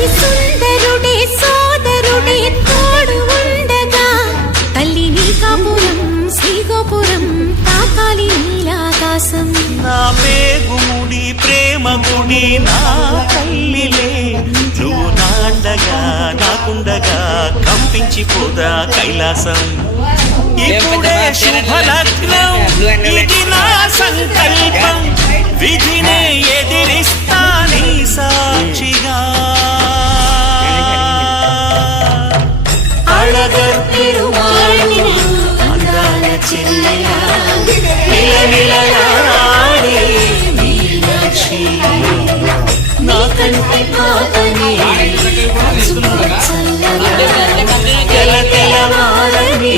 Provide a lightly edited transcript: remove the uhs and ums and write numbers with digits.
అతి సుందరుడే సోదరుడే తోడు ఉండగా తల్లి నీ కాపురం శ్రీగోపురం తాకాలి నీలాకాశం. నా పేగుముడి ప్రేమ గుడి నా తల్లిలే నువ్వు నాండగా నాకుండగా కంపించిపోదా కైలాసం. ఇప్పుడే శుభలగ్నం ఇది నా సంకల్పం విధినే ఎదిరిస్తా నీ సాక్షిగా. అళగర్ పెరుమాళ్ అందాల చెల్లెలా నిలనిలలాడే మీనాక్షి నా కంటి పాపని తెల తెలవారని